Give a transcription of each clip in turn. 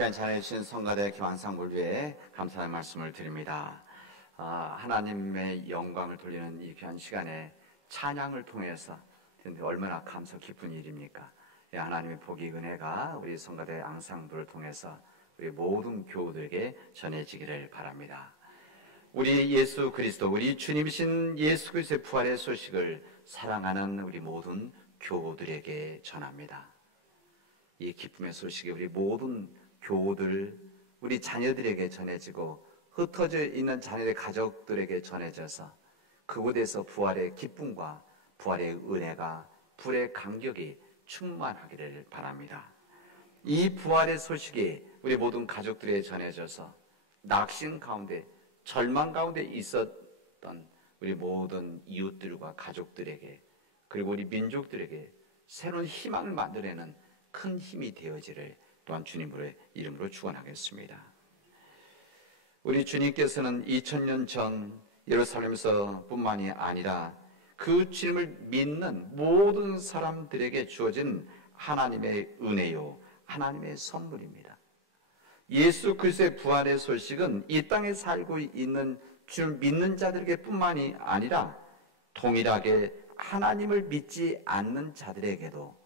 시간 전해주신 성가대 김한상 물류에 감사의 말씀을 드립니다. 하나님의 영광을 돌리는 이 귀한 시간에 찬양을 통해서 얼마나 감사 깊은 일입니까? 하나님의 복이 은혜가 우리 성가대 앙상블을 통해서 우리 모든 교우들에게 전해지기를 바랍니다. 우리 예수 그리스도, 우리 주님이신 예수 그리스도의 부활의 소식을 사랑하는 우리 모든 교우들에게 전합니다. 이 기쁨의 소식이 우리 모든 교우들, 우리 자녀들에게 전해지고 흩어져 있는 자녀의 가족들에게 전해져서 그곳에서 부활의 기쁨과 부활의 은혜가, 불의 감격이 충만하기를 바랍니다. 이 부활의 소식이 우리 모든 가족들에게 전해져서 낙심 가운데, 절망 가운데 있었던 우리 모든 이웃들과 가족들에게, 그리고 우리 민족들에게 새로운 희망을 만들어내는 큰 힘이 되어지를 또한 주님의 이름으로 축원하겠습니다. 우리 주님께서는 2000년 전 예루살렘에서 뿐만이 아니라 그 주님을 믿는 모든 사람들에게 주어진 하나님의 은혜요, 하나님의 선물입니다. 예수 그리스도의 부활의 소식은 이 땅에 살고 있는 주를 믿는 자들에게 뿐만이 아니라 동일하게 하나님을 믿지 않는 자들에게도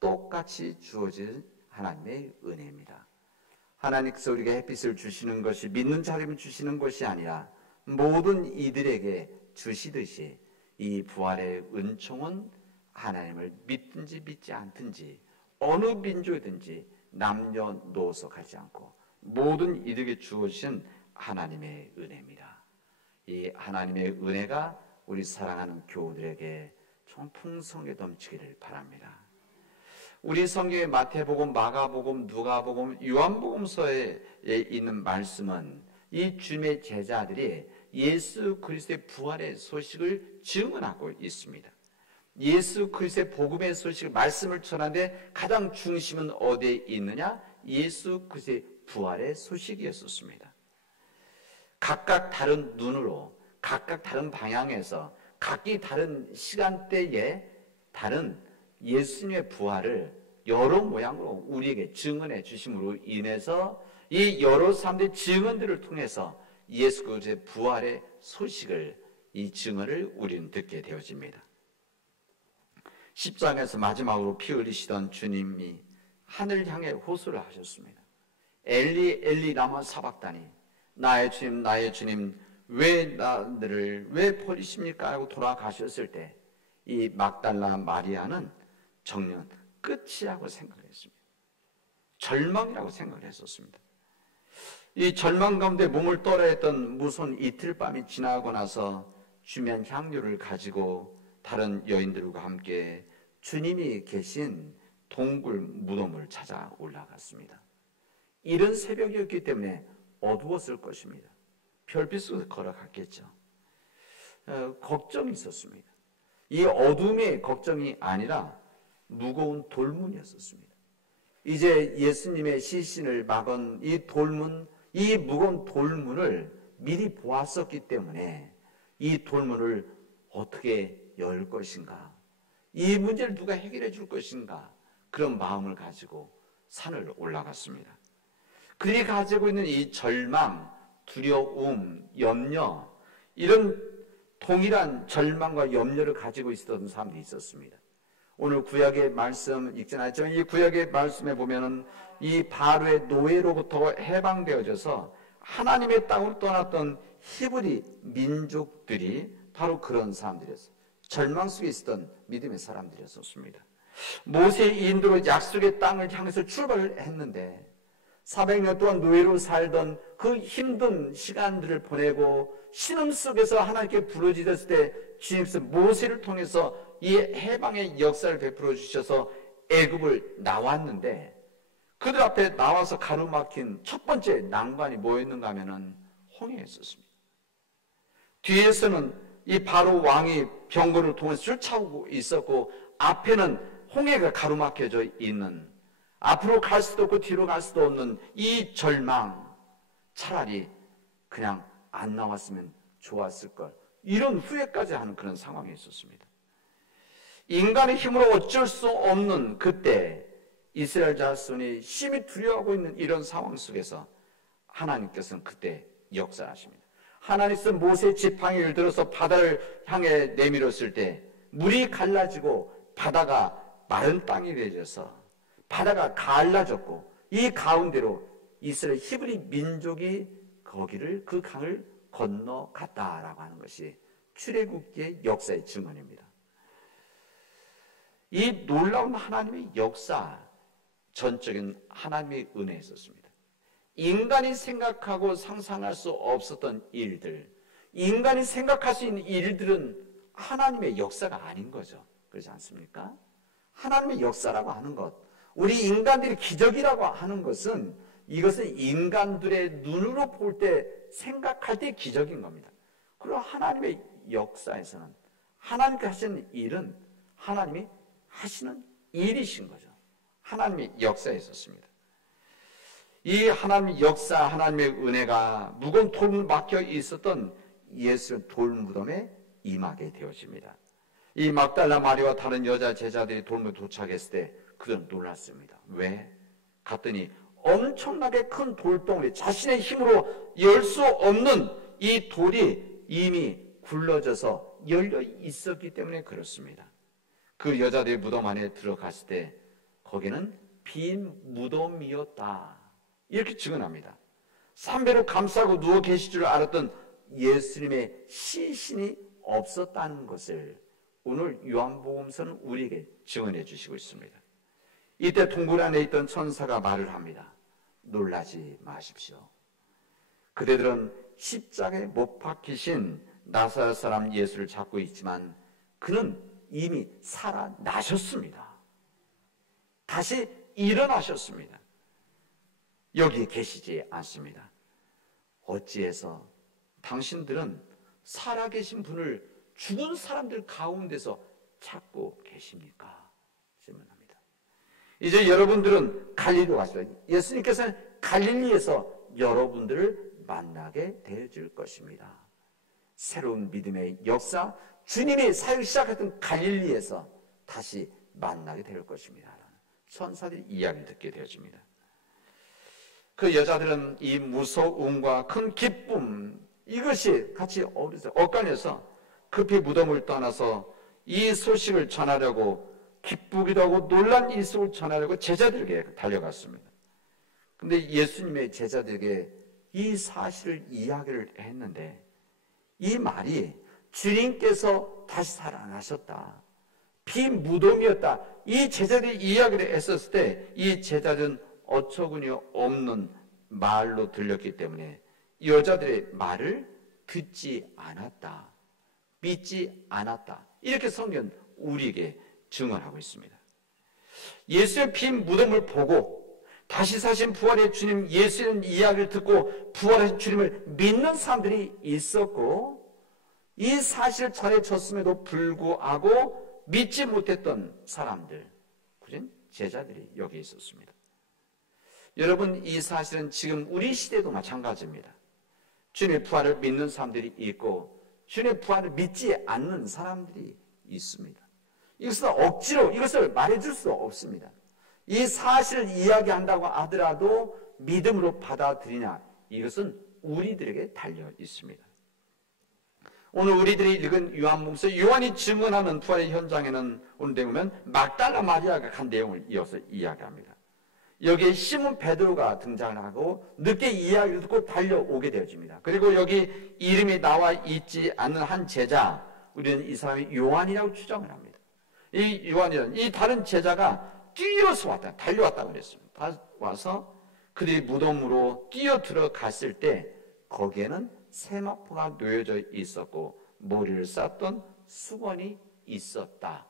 똑같이 주어진 하나님의 은혜입니다. 하나님께서 우리에게 햇빛을 주시는 것이 믿는 자라면 주시는 것이 아니라 모든 이들에게 주시듯이 이 부활의 은총은 하나님을 믿든지 믿지 않든지 어느 민족이든지 남녀노소 가지 않고 모든 이들에게 주어진 하나님의 은혜입니다. 이 하나님의 은혜가 우리 사랑하는 교우들에게 좀 풍성하게 넘치기를 바랍니다. 우리 성경의 마태복음, 마가복음, 누가복음, 요한복음서에 있는 말씀은 이 주님의 제자들이 예수 그리스도의 부활의 소식을 증언하고 있습니다. 예수 그리스도의 복음의 소식을, 말씀을 전하는데 가장 중심은 어디에 있느냐? 예수 그리스도의 부활의 소식이었습니다. 각각 다른 눈으로, 각각 다른 방향에서, 각기 다른 시간대에 다른 예수님의 부활을 여러 모양으로 우리에게 증언해 주심으로 인해서 이 여러 사람들의 증언들을 통해서 예수 그리스도의 부활의 소식을, 이 증언을 우리는 듣게 되어집니다. 십자가에서 마지막으로 피 흘리시던 주님이 하늘 향해 호소를 하셨습니다. 엘리 엘리 라마 사박다니, 나의 주님 나의 주님 왜 나를 왜 버리십니까? 하고 돌아가셨을 때 이 막달라 마리아는 정녕 끝이라고 생각을 했습니다. 절망이라고 생각을 했었습니다. 이 절망 가운데 몸을 떨어했던 무서운 이틀 밤이 지나고 나서 주면 향료를 가지고 다른 여인들과 함께 주님이 계신 동굴 무덤을 찾아 올라갔습니다. 이른 새벽이었기 때문에 어두웠을 것입니다. 별빛 속에서 걸어갔겠죠. 걱정이 있었습니다. 이 어둠의 걱정이 아니라 무거운 돌문이었습니다. 이제 예수님의 시신을 막은 이 돌문, 이 무거운 돌문을 미리 보았었기 때문에 이 돌문을 어떻게 열 것인가, 이 문제를 누가 해결해 줄 것인가, 그런 마음을 가지고 산을 올라갔습니다. 그들이 가지고 있는 이 절망, 두려움, 염려, 이런 동일한 절망과 염려를 가지고 있었던 사람들이 있었습니다. 오늘 구약의 말씀 읽잖아요. 이 구약의 말씀에 보면은 이 바로의 노예로부터 해방되어져서 하나님의 땅으로 떠났던 히브리 민족들이 바로 그런 사람들이었어요. 절망 속에 있었던 믿음의 사람들이었습니다. 모세의 인도로 약속의 땅을 향해서 출발을 했는데 400년 동안 노예로 살던 그 힘든 시간들을 보내고 신음 속에서 하나님께 부르짖었을 때 주님께서 모세를 통해서 이 해방의 역사를 베풀어 주셔서 애굽을 나왔는데 그들 앞에 나와서 가로막힌 첫 번째 난관이 뭐였는가 하면은 홍해였었습니다. 뒤에서는 이 바로 왕이 병거를 통해서 쫓아오고 있었고 앞에는 홍해가 가로막혀져 있는, 앞으로 갈 수도 없고 뒤로 갈 수도 없는 이 절망, 차라리 그냥 안 나왔으면 좋았을 걸, 이런 후회까지 하는 그런 상황이 있었습니다. 인간의 힘으로 어쩔 수 없는 그때 이스라엘 자손이 심히 두려워하고 있는 이런 상황 속에서 하나님께서는 그때 역사하십니다. 하나님께서 모세의 지팡이를 들어서 바다를 향해 내밀었을 때 물이 갈라지고 바다가 마른 땅이 되어서 바다가 갈라졌고, 이 가운데로 이스라엘 히브리 민족이 거기를, 그 강을 건너갔다라고 하는 것이 출애굽기의 역사의 증언입니다. 이 놀라운 하나님의 역사, 전적인 하나님의 은혜에 있었습니다. 인간이 생각하고 상상할 수 없었던 일들, 인간이 생각할 수 있는 일들은 하나님의 역사가 아닌 거죠. 그렇지 않습니까? 하나님의 역사라고 하는 것, 우리 인간들이 기적이라고 하는 것은, 이것은 인간들의 눈으로 볼 때, 생각할 때 기적인 겁니다. 그리고 하나님의 역사에서는, 하나님께 하시는 일은 하나님이 하시는 일이신 거죠. 하나님의 역사에 있었습니다. 이 하나님의 역사, 하나님의 은혜가 무거운 돌을 막혀 있었던 예수 돌무덤에 임하게 되어집니다. 이 막달라 마리아와 다른 여자 제자들이 돌무덤에 도착했을 때 그들은 놀랐습니다. 왜? 갔더니 엄청나게 큰 돌덩어리, 자신의 힘으로 열 수 없는 이 돌이 이미 굴러져서 열려 있었기 때문에 그렇습니다. 그 여자들이 무덤 안에 들어갔을 때 거기는 빈 무덤이었다, 이렇게 증언합니다. 삼배로 감싸고 누워 계실 줄 알았던 예수님의 시신이 없었다는 것을 오늘 요한복음서는 우리에게 증언해 주시고 있습니다. 이때 동굴 안에 있던 천사가 말을 합니다. 놀라지 마십시오. 그대들은 십자가에 못 박히신 나사렛 사람 예수를 찾고 있지만 그는 이미 살아나셨습니다. 다시 일어나셨습니다. 여기 계시지 않습니다. 어찌해서 당신들은 살아계신 분을 죽은 사람들 가운데서 찾고 계십니까? 질문합니다. 이제 여러분들은 갈릴리로 가시다. 예수님께서는 갈릴리에서 여러분들을 만나게 되어질 것입니다. 새로운 믿음의 역사, 주님이 사역 시작했던 갈릴리에서 다시 만나게 될 것입니다. 천사들이 이야기를 듣게 되어집니다. 그 여자들은 이 무서움과 큰 기쁨, 이것이 같이 엇갈려서 급히 무덤을 떠나서 이 소식을 전하려고, 기쁘기도 하고 놀란 이 소식을 전하려고 제자들에게 달려갔습니다. 근데 예수님의 제자들에게 이 사실을 이야기를 했는데, 이 말이 주님께서 다시 살아나셨다, 빈 무덤이었다, 이 제자들이 이야기를 했었을 때 이 제자들은 어처구니 없는 말로 들렸기 때문에 여자들의 말을 듣지 않았다, 믿지 않았다, 이렇게 성경은 우리에게 증언하고 있습니다. 예수의 빈 무덤을 보고 다시 사신 부활의 주님 예수의 이야기를 듣고 부활하신 주님을 믿는 사람들이 있었고, 이 사실을 전해졌음에도 불구하고 믿지 못했던 사람들, 그런 제자들이 여기 있었습니다. 여러분, 이 사실은 지금 우리 시대도 마찬가지입니다. 주님의 부활을 믿는 사람들이 있고 주님의 부활을 믿지 않는 사람들이 있습니다. 이것은 억지로 이것을 말해줄 수 없습니다. 이 사실을 이야기한다고 하더라도 믿음으로 받아들이냐, 이것은 우리들에게 달려 있습니다. 오늘 우리들이 읽은 요한복음서, 요한이 증언하는 부활의 현장에는 오늘 보면 막달라 마리아가 간 내용을 이어서 이야기합니다. 여기에 시몬 베드로가 등장을 하고 늦게 이야기를 듣고 달려오게 되어집니다. 그리고 여기 이름이 나와 있지 않는 한 제자, 우리는 이 사람이 요한이라고 추정을 합니다. 이 요한이라는 이 다른 제자가 뛰어서 왔다, 달려왔다고 그랬습니다. 다 와서 그들이 무덤으로 뛰어 들어갔을 때 거기에는 세마포가 놓여져 있었고 머리를 쌌던 수건이 있었다,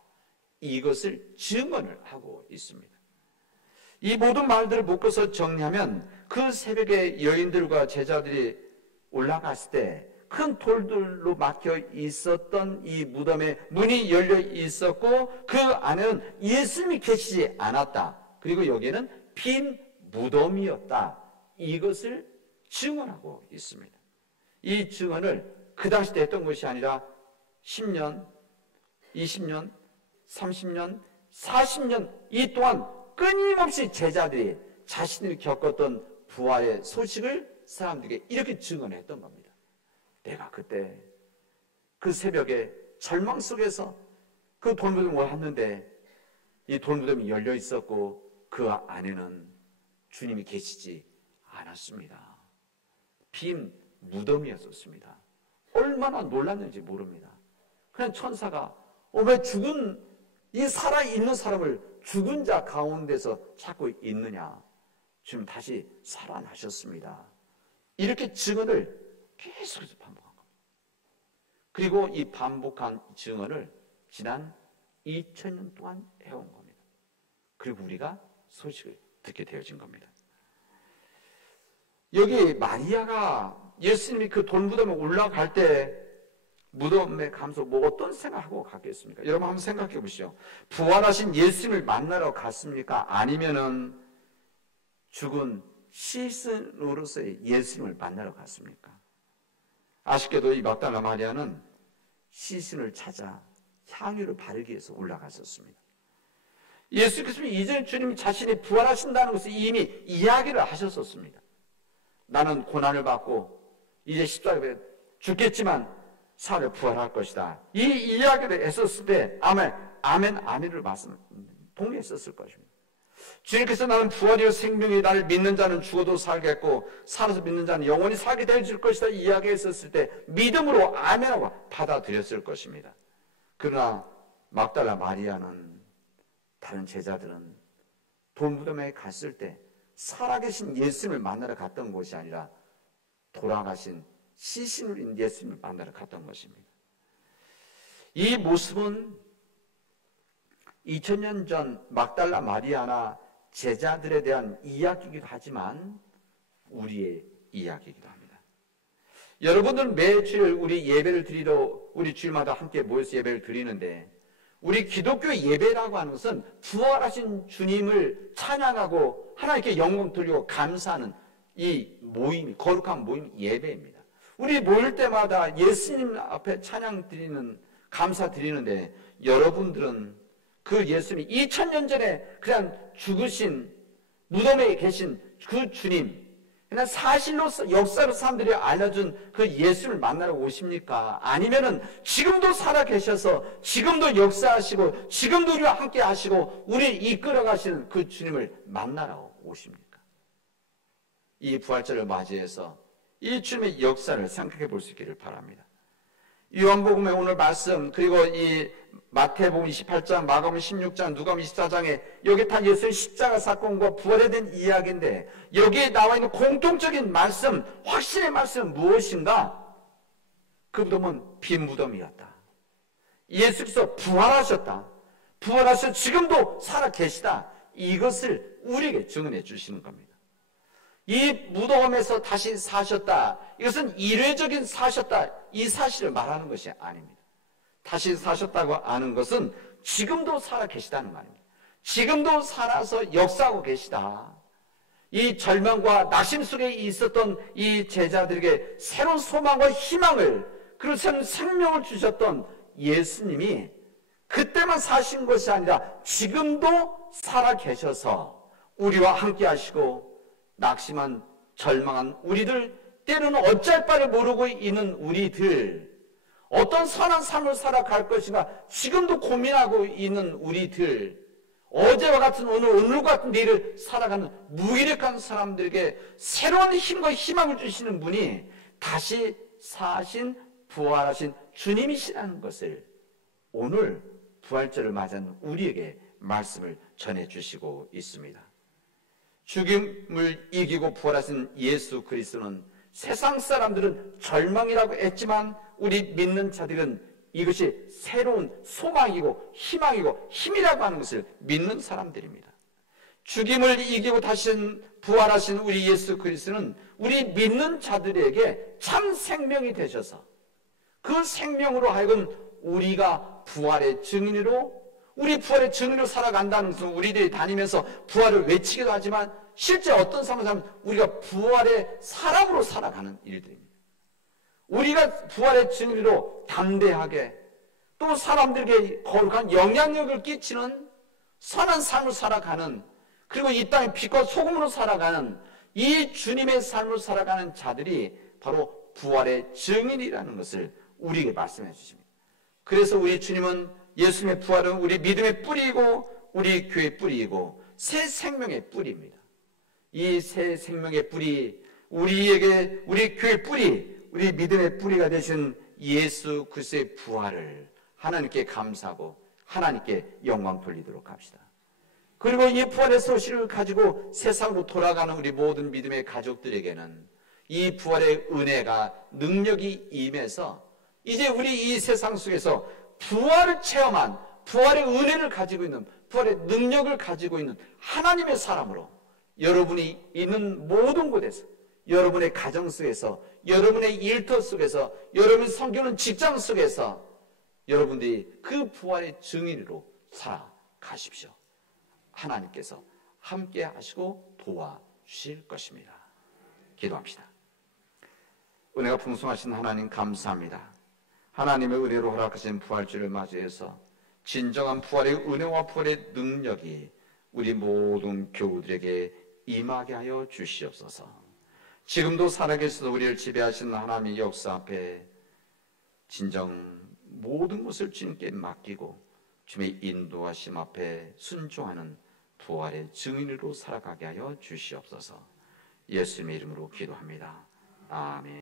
이것을 증언을 하고 있습니다. 이 모든 말들을 묶어서 정리하면 그 새벽에 여인들과 제자들이 올라갔을 때 큰 돌들로 막혀 있었던 이 무덤에 문이 열려 있었고 그 안에는 예수님이 계시지 않았다, 그리고 여기에는 빈 무덤이었다, 이것을 증언하고 있습니다. 이 증언을 그 당시 때 했던 것이 아니라 10년, 20년, 30년, 40년 이 동안 끊임없이 제자들이 자신들이 겪었던 부활의 소식을 사람들에게 이렇게 증언했던 겁니다. 내가 그때 그 새벽에 절망 속에서 그 돌무덤을 왔는데 이 돌무덤이 열려 있었고 그 안에는 주님이 계시지 않았습니다. 빈 무덤이었었습니다. 얼마나 놀랐는지 모릅니다. 그냥 천사가 왜 죽은 이 살아있는 사람을 죽은 자 가운데서 찾고 있느냐. 지금 다시 살아나셨습니다. 이렇게 증언을 계속해서 반복한 겁니다. 그리고 이 반복한 증언을 지난 2000년 동안 해온 겁니다. 그리고 우리가 소식을 듣게 되어진 겁니다. 여기 마리아가 예수님이 그 돌무덤에 올라갈 때 무덤에 가면서 어떤 생각하고 갔겠습니까? 여러분 한번 생각해 보시죠. 부활하신 예수님을 만나러 갔습니까? 아니면은 죽은 시신으로서의 예수님을 만나러 갔습니까? 아쉽게도 이 막달라 마리아는 시신을 찾아 향유를 바르기 위해서 올라갔었습니다. 예수께서는 이전 주님이 자신이 부활하신다는 것을 이미 이야기를 하셨었습니다. 나는 고난을 받고 이제 십자가에 죽겠지만 사흘에 부활할 것이다. 이 이야기를 했었을 때 아멘을 동의했었을 것입니다. 주님께서 나는 부활이요 생명이 나를 믿는 자는 죽어도 살겠고 살아서 믿는 자는 영원히 살게 될 것이다 이야기했었을 때 믿음으로 아멘하고 받아들였을 것입니다. 그러나 막달라 마리아는 다른 제자들은 돌무덤에 갔을 때 살아계신 예수님을 만나러 갔던 곳이 아니라 돌아가신 시신으로 있는 예수님을 만나러 갔던 것입니다. 이 모습은 2000년 전 막달라 마리아나 제자들에 대한 이야기이기도 하지만 우리의 이야기이기도 합니다. 여러분들은 매주일 우리 예배를 드리러 우리 주일마다 함께 모여서 예배를 드리는데 우리 기독교 예배라고 하는 것은 부활하신 주님을 찬양하고 하나님께 영광 돌리고 감사하는 이 모임, 거룩한 모임 예배입니다. 우리 모일 때마다 예수님 앞에 찬양 드리는, 감사 드리는데 여러분들은 그 예수님이 2000년 전에 그냥 죽으신 무덤에 계신 그 주님, 그냥 사실로 역사로 사람들이 알려준 그 예수를 만나러 오십니까? 아니면은 지금도 살아 계셔서 지금도 역사하시고 지금도 우리와 함께 하시고 우리를 이끌어 가시는 그 주님을 만나러 오십니까? 이 부활절을 맞이해서 이 주님의 역사를 생각해 볼 수 있기를 바랍니다. 요한복음의 오늘 말씀 그리고 이 마태복음 28장, 마가복음 16장, 누가복음 24장에 여기 다 예수의 십자가 사건과 부활에 대한 이야기인데 여기에 나와 있는 공통적인 말씀, 확신의 말씀은 무엇인가? 그 무덤은 빈 무덤이었다. 예수께서 부활하셨다. 부활하셔서 지금도 살아 계시다. 이것을 우리에게 증언해 주시는 겁니다. 이 무덤에서 다시 사셨다. 이것은 일회적인 사셨다. 이 사실을 말하는 것이 아닙니다. 다시 사셨다고 하는 것은 지금도 살아 계시다는 말입니다. 지금도 살아서 역사하고 계시다. 이 절망과 낙심 속에 있었던 이 제자들에게 새로운 소망과 희망을 그리고 새로운 생명을 주셨던 예수님이 그때만 사신 것이 아니라 지금도 살아 계셔서 우리와 함께 하시고 낙심한 절망한 우리들, 때로는 어쩔 바를 모르고 있는 우리들, 어떤 선한 삶을 살아갈 것인가 지금도 고민하고 있는 우리들, 어제와 같은 오늘 같은 내일을 살아가는 무기력한 사람들에게 새로운 힘과 희망을 주시는 분이 다시 사신 부활하신 주님이시라는 것을 오늘 부활절을 맞이한 우리에게 말씀을 전해주시고 있습니다. 죽음을 이기고 부활하신 예수 그리스도는 세상 사람들은 절망이라고 했지만 우리 믿는 자들은 이것이 새로운 소망이고 희망이고 힘이라고 하는 것을 믿는 사람들입니다. 죽음을 이기고 다시 부활하신 우리 예수 그리스도는 우리 믿는 자들에게 참 생명이 되셔서 그 생명으로 하여금 우리가 부활의 증인으로 우리 부활의 증인으로 살아간다는 것은 우리들이 다니면서 부활을 외치기도 하지만 실제 어떤 삶을 살면 우리가 부활의 사람으로 살아가는 일들입니다. 우리가 부활의 증인으로 담대하게 또 사람들에게 거룩한 영향력을 끼치는 선한 삶을 살아가는 그리고 이 땅에 빛과 소금으로 살아가는 이 주님의 삶을 살아가는 자들이 바로 부활의 증인이라는 것을 우리에게 말씀해 주십니다. 그래서 우리 주님은 예수님의 부활은 우리 믿음의 뿌리이고 우리 교회의 뿌리이고 새 생명의 뿌리입니다. 이 새 생명의 뿌리, 우리에게 우리 교회의 뿌리, 우리 믿음의 뿌리가 되신 예수 그리스도의 부활을 하나님께 감사하고 하나님께 영광 돌리도록 합시다. 그리고 이 부활의 소식을 가지고 세상으로 돌아가는 우리 모든 믿음의 가족들에게는 이 부활의 은혜가 능력이 임해서 이제 우리 이 세상 속에서 부활을 체험한, 부활의 은혜를 가지고 있는, 부활의 능력을 가지고 있는 하나님의 사람으로 여러분이 있는 모든 곳에서, 여러분의 가정 속에서, 여러분의 일터 속에서, 여러분이 섬기는 직장 속에서 여러분들이 그 부활의 증인으로 살아가십시오. 하나님께서 함께 하시고 도와주실 것입니다. 기도합시다. 은혜가 풍성하신 하나님 감사합니다. 하나님의 은혜로 허락하신 부활주를 맞이해서 진정한 부활의 은혜와 부활의 능력이 우리 모든 교우들에게 임하게 하여 주시옵소서. 지금도 살아계셔서 우리를 지배하시는 하나님의 역사 앞에 진정 모든 것을 주님께 맡기고 주님의 인도하심 앞에 순종하는 부활의 증인으로 살아가게 하여 주시옵소서. 예수님의 이름으로 기도합니다. 아멘.